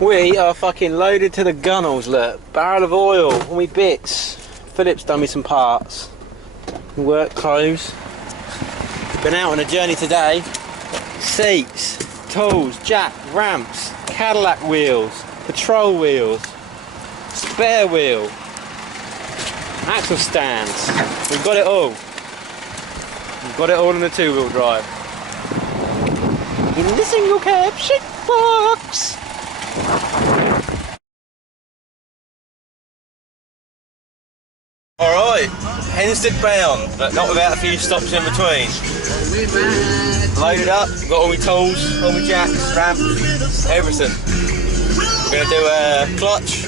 We are fucking loaded to the gunnels, look. Barrel of oil, all my bits. Philip's done me some parts. Work clothes. Been out on a journey today. Seats, tools, jack, ramps, Cadillac wheels, patrol wheels, spare wheel, axle stands. We've got it all. We've got it all in the two-wheel drive. In the single cab shit box. Alright, Hensted bound, but not without a few stops in between. Loaded up, got all my tools, all my jacks, ramps, everything. We're going to do a clutch.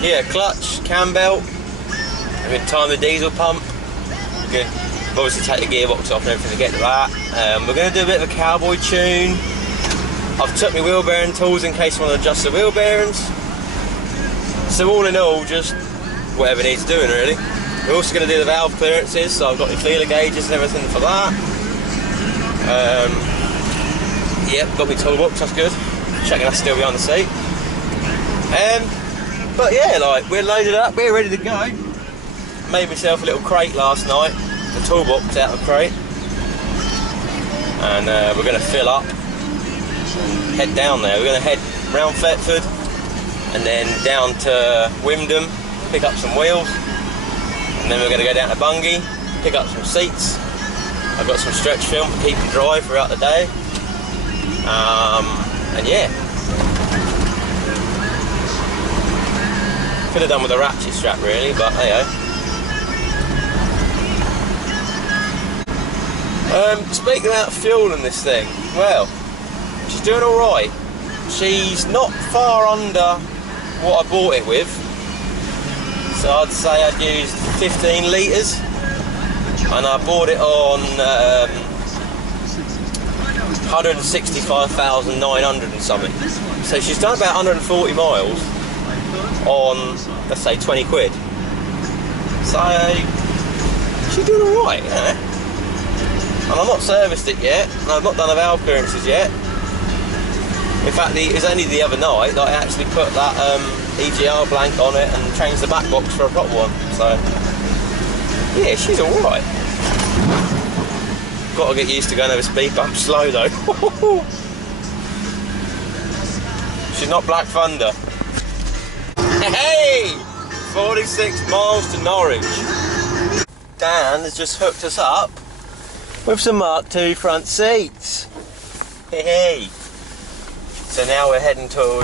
Yeah, clutch, cam belt. We're going to time the diesel pump. We're going to obviously take the gearbox off and everything to get to that. We're going to do a bit of a cowboy tune. I've took my wheel bearing tools in case I want to adjust the wheel bearings. So all in all, just whatever needs doing really. We're also going to do the valve clearances, so I've got the feeler gauges and everything for that. Yep, got my toolbox, that's good. Checking that's still behind the seat. But yeah, like, we're loaded up, we're ready to go. Made myself a little crate last night, the toolbox out of the crate. And we're going to fill up and head down there. We're going to head round Thetford and then down to Wymondham, pick up some wheels, and then we're going to go down to Bungay, pick up some seats. I've got some stretch film to keep them dry throughout the day, and yeah, could have done with a ratchet strap really, but hey ho. Speaking about fuel in this thing, well, she's doing alright. She's not far under what I bought it with, so I'd say I'd used 15 litres, and I bought it on 165,900 and something. So she's done about 140 miles on, let's say, 20 quid. So she's doing alright, you know. And I've not serviced it yet, and I've not done the valve clearances yet. In fact, it was only the other night that I actually put that EGR blank on it and changed the back box for a proper one. So, yeah, she's alright. Got to get used to going over speed bumps slow though. She's not Black Thunder. Hey! 46 miles to Norwich. Dan has just hooked us up with some Mark II front seats. Hey! So now we're heading to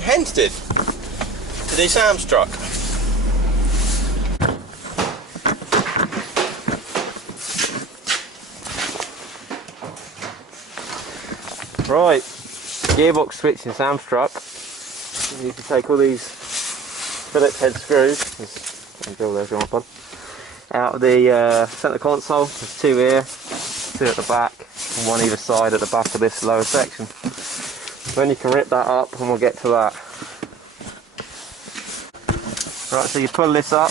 Hensted to do Sam's truck. Right, gearbox switch in Sam's truck. You need to take all these Phillips head screws, out of the centre console. There's two here, two at the back, and one either side at the back of this lower section. Then you can rip that up and we'll get to that. Right, so you pull this up,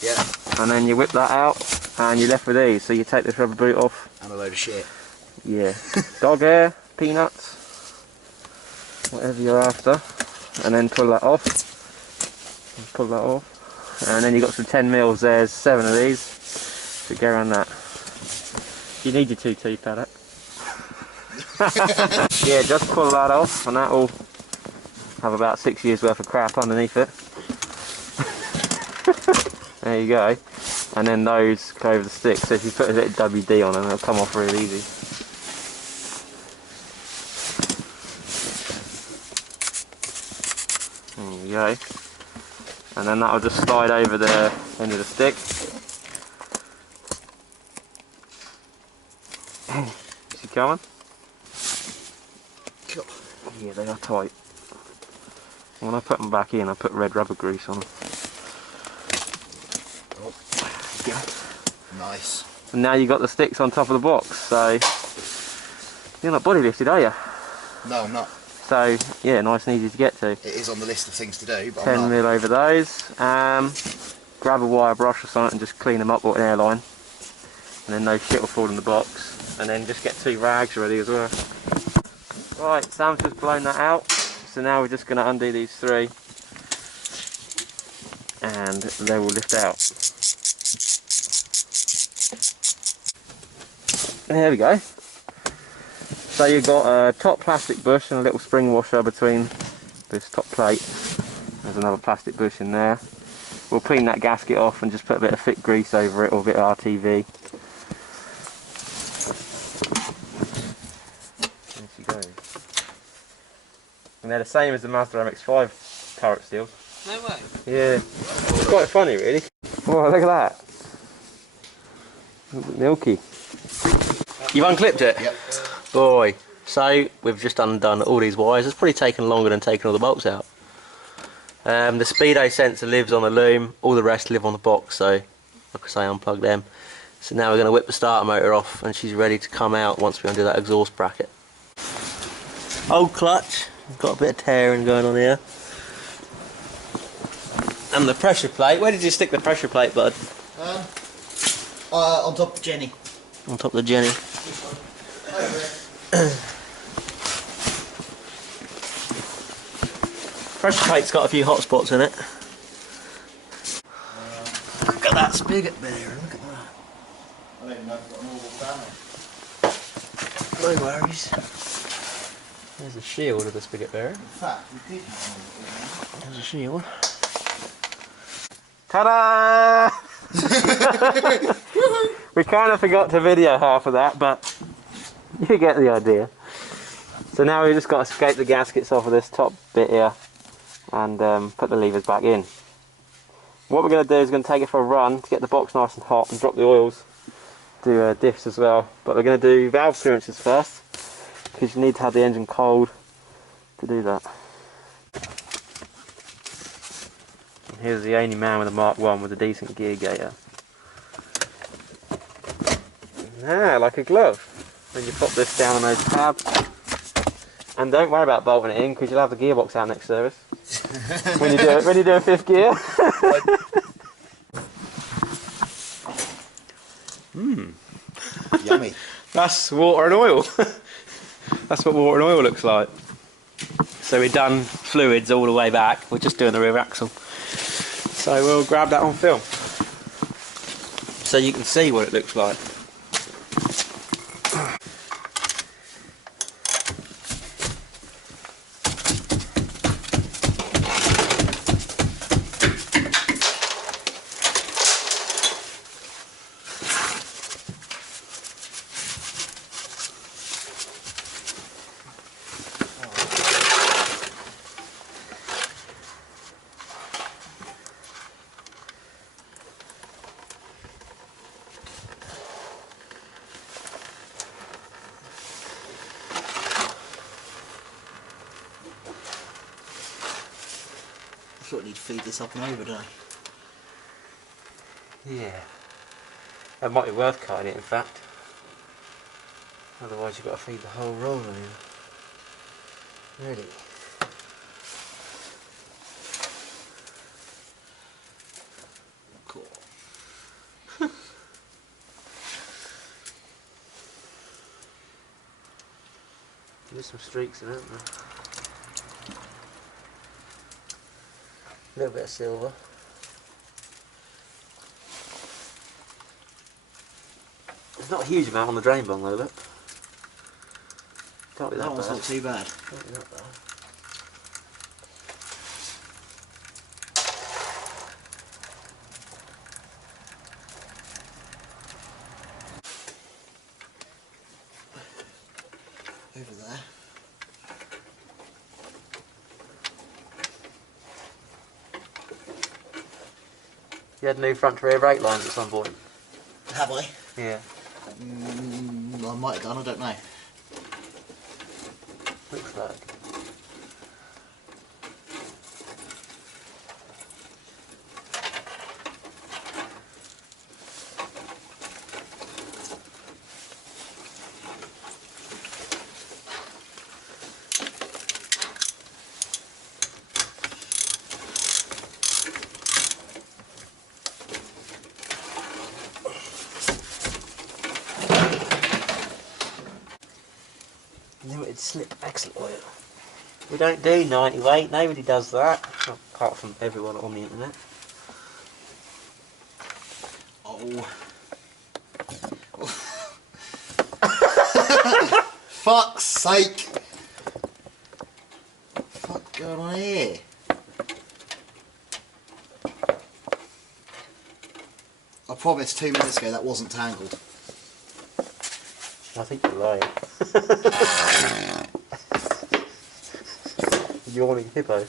yeah, and then you whip that out and you're left with these. So you take this rubber boot off. And a load of shit. Yeah. Dog hair, peanuts, whatever you're after. And then pull that off. And pull that off. And then you've got some 10mm, there's 7 of these. So go around that. You need your 2T paddock. Yeah, just pull that off and that will have about 6 years worth of crap underneath it. There you go. And then those go over the stick, so if you put a little WD on them, they'll come off real easy. There you go. And then that'll just slide over the end of the stick. Is he coming? Yeah, they are tight. When I put them back in, I put red rubber grease on them. Oh. Yeah. Nice. And now you've got the sticks on top of the box, so you're not body lifted, are you? No, I'm not. So yeah, nice and easy to get to. It is on the list of things to do, but 10mm over those. Grab a wire brush or something and just clean them up with an airline. And then no shit will fall in the box. And then just get 2 rags ready as well. Right, Sam's just blown that out. So now we're just going to undo these three and they will lift out. There we go. So you've got a top plastic bush and a little spring washer between this top plate. There's another plastic bush in there. We'll clean that gasket off and just put a bit of thick grease over it or a bit of RTV. There she goes. And they're the same as the Mazda MX-5 turret steels. No way. Yeah. It's quite funny really. Oh, look at that. Milky. You've unclipped it? Yep. Boy. So we've just undone all these wires. It's probably taken longer than taking all the bolts out. The speedo sensor lives on the loom, all the rest live on the box, so like I say, unplug them. So now we're going to whip the starter motor off and she's ready to come out once we undo that exhaust bracket. Old clutch, got a bit of tearing going on here. And the pressure plate, where did you stick the pressure plate, bud? On top of Jenny. On top of the Jenny. Pressure plate's got a few hot spots in it. Look at that spigot there, look at that. I don't even know if I've got an audible panel. No worries. There's a shield of the spigot bearer. In fact, we did have an audible There's a shield. Ta-da! We kind of forgot to video half of that, but you get the idea. So now we've just got to escape the gaskets off of this top bit here and put the levers back in. What we're going to do is going to take it for a run to get the box nice and hot and drop the oils. Do diffs as well, but we're going to do valve clearances first because you need to have the engine cold to do that. And here's the only man with a Mark 1 with a decent gear gator. Ah, like a glove. Then you pop this down on those tabs. And don't worry about bolting it in because you'll have the gearbox out next service. when you do a fifth gear. Yummy. That's water and oil. That's what water and oil looks like. So we've done fluids all the way back. We're just doing the rear axle. So we'll grab that on film so you can see what it looks like. I thought I need to feed this up and over, don't I? Yeah. That might be worth cutting it in fact. Otherwise you've got to feed the whole roll in. Ready. Cool. There's some streaks in it, isn't there? A little bit of silver. There's not a huge amount on the drain bung though, look. Can't be that That one's bad. not too bad. Can't be that bad. Over there. You had new front to rear brake lines at some point? Have I? Yeah. I might have done, I don't know. Looks like. slip axle oil. We don't do 90 weight, nobody does that, apart from everyone on the internet. Oh. Fuck's sake! What's going on here? I promised 2 minutes ago that wasn't tangled. I think you're right. Yawning hippo.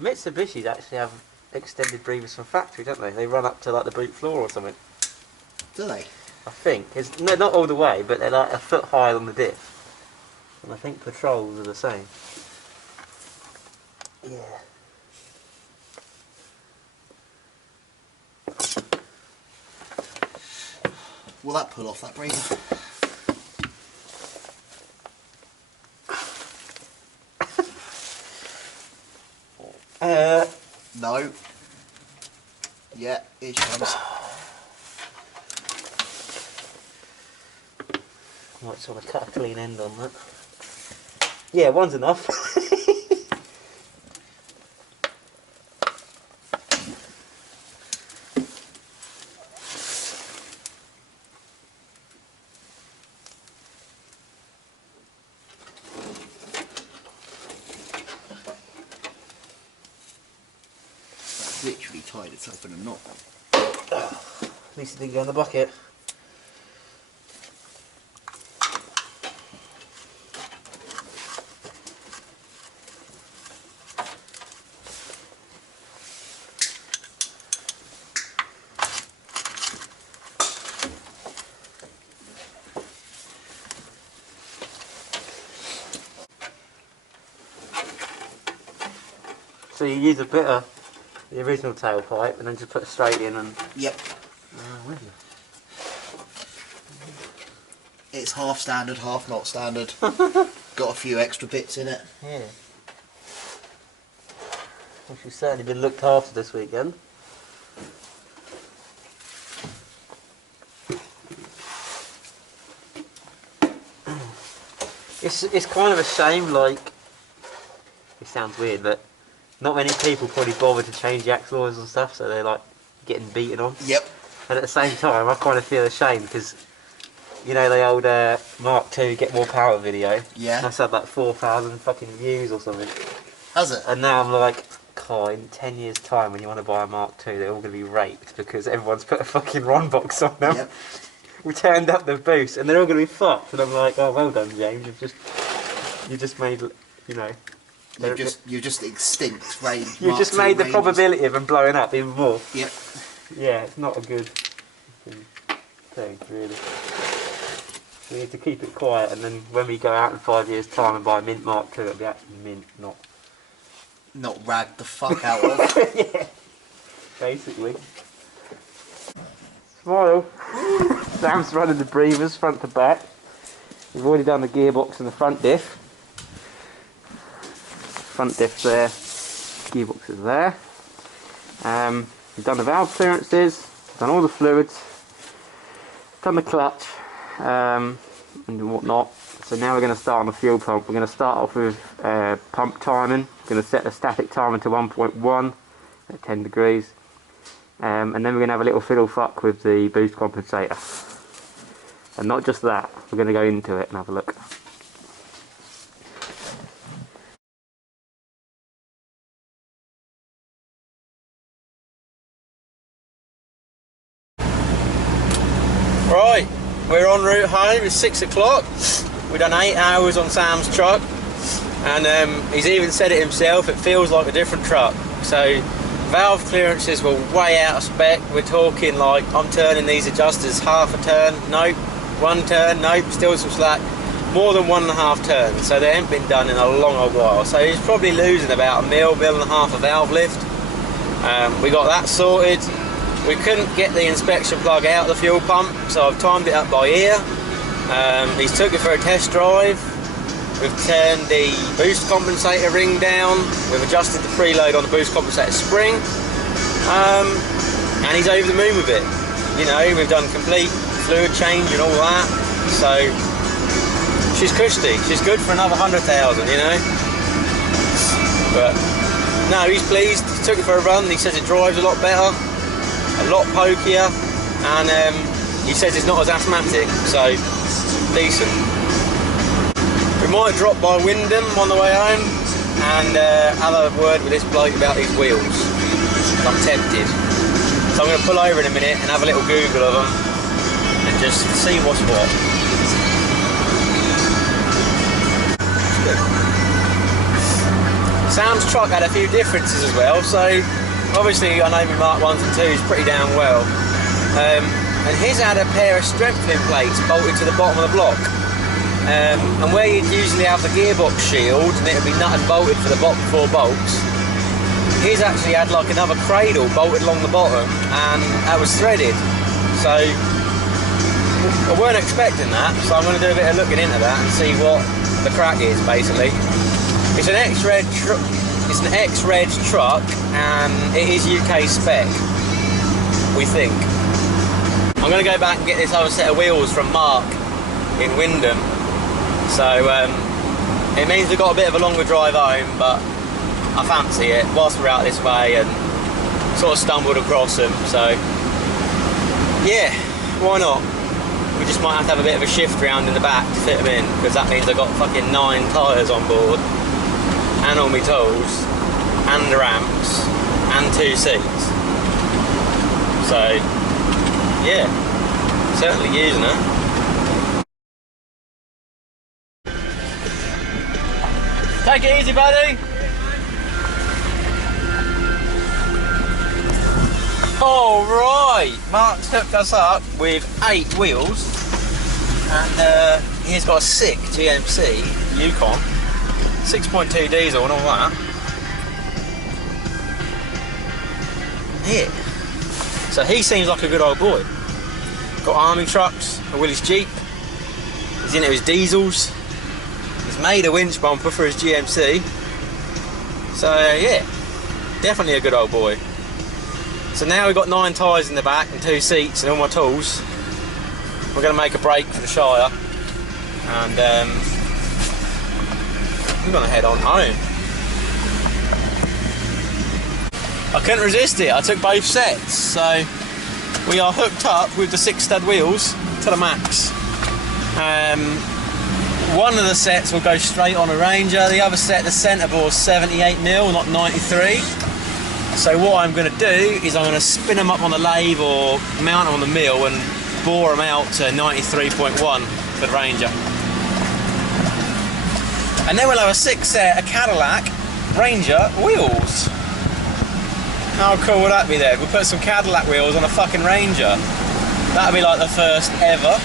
Mitsubishis actually have extended breathers from factory, don't they? They run up to like the boot floor or something. Do they? I think. No, not all the way, but they're like a foot higher on the diff. And I think patrols are the same. Yeah. Will that pull off that breather? No. Yeah, here she comes. Might sort of cut a clean end on that. Yeah, one's enough. Literally tied itself in a knot. At least it didn't go in the bucket. So you use a bit of the original tailpipe and then just put it straight in and... Yep. With you. It's half standard, half not standard. Got a few extra bits in it. Yeah. Well, she's certainly been looked after this weekend. It's kind of a shame, like, it sounds weird, but not many people probably bother to change the axle oils and stuff, so they're like getting beaten on. Yep. And at the same time, I kind of feel ashamed because, you know, the old Mark II Get More Power video. Yeah. That's had like 4,000 fucking views or something. Has it? And now I'm like, God, in 10 years' time, when you want to buy a Mark II, they're all going to be raped because everyone's put a fucking Ron box on them. Yep. We turned up the boost, and they're all going to be fucked. And I'm like, oh, well done, James. You just made, you know. You're just extinct, Ray. You just made the probability of them blowing up even more. Yep. Yeah, it's not a good thing, really. We need to keep it quiet, and then when we go out in 5 years' time and buy a mint Mark II, it'll be actually mint, not ragged the fuck out of. Yeah, basically. Smile. Sam's running the breathers front to back. We've already done the gearbox and the front diff. Front diff there, gearbox is there. We've done the valve clearances, done all the fluids, done the clutch and whatnot. So now we're going to start on the fuel pump. We're going to start off with pump timing. We're going to set the static timer to 1.1 at 10 degrees. And then we're going to have a little fiddle fuck with the boost compensator. And not just that, we're going to go into it and have a look. Right, we're en route home. It's 6 o'clock. We've done 8 hours on Sam's truck, and he's even said it himself, it feels like a different truck. So valve clearances were way out of spec. We're talking like, I'm turning these adjusters half a turn, nope. 1 turn, nope, still some slack. More than 1.5 turns, so they haven't been done in a long while. So he's probably losing about a mil and a half of valve lift. We got that sorted. We couldn't get the inspection plug out of the fuel pump, so I've timed it up by ear. He's took it for a test drive. We've turned the boost compensator ring down. We've adjusted the preload on the boost compensator spring. And he's over the moon with it. you know, we've done complete fluid change and all that, so she's cushy. She's good for another 100,000, you know. But no, he's pleased. He took it for a run. He says it drives a lot better, a lot pokier, and he says it's not as asthmatic, so decent. We might drop by Wyndham on the way home and have a word with this bloke about these wheels. I'm tempted. So I'm going to pull over in a minute and have a little Google of them and just see what's what. Sam's truck had a few differences as well, so obviously I know my Mark 1s and 2s pretty damn well. And his had a pair of strengthening plates bolted to the bottom of the block. And where you'd usually have the gearbox shield and it would be nut and bolted for the bottom 4 bolts, his actually had like another cradle bolted along the bottom, and that was threaded. So I weren't expecting that, so I'm going to do a bit of looking into that and see what the crack is basically. It's an X-Reg truck, and it is UK spec, we think. I'm going to go back and get this other set of wheels from Mark in Wyndham. So it means we've got a bit of a longer drive home, but I fancy it whilst we're out this way, and sort of stumbled across them, so yeah, why not? We just might have a bit of a shift round in the back to fit them in, because that means I've got fucking 9 tyres on board, and all my tools, and the ramps, and 2 seats. So yeah, certainly using it. Take it easy, buddy. Alright, Mark's hooked us up with 8 wheels, and he's got a sick GMC Yukon, 6.2 diesel and all that. Yeah, so he seems like a good old boy. Got army trucks, a Willys Jeep, he's into his diesels, he's made a winch bumper for his GMC, so yeah, definitely a good old boy. So now we've got 9 tyres in the back and 2 seats and all my tools. We're going to make a break for the Shire, and we're going to head on home. I couldn't resist it, I took both sets, so we are hooked up with the 6 stud wheels to the max. One of the sets will go straight on a Ranger, the other set, the centre bore's 78mm, not 93. So what I'm going to do is I'm going to spin them up on the lathe or mount them on the mill and bore them out to 93.1 for the Ranger. And then we'll have a 6 set of Cadillac Ranger wheels. How cool would that be there? We'll put some Cadillac wheels on a fucking Ranger. That'll be like the first ever.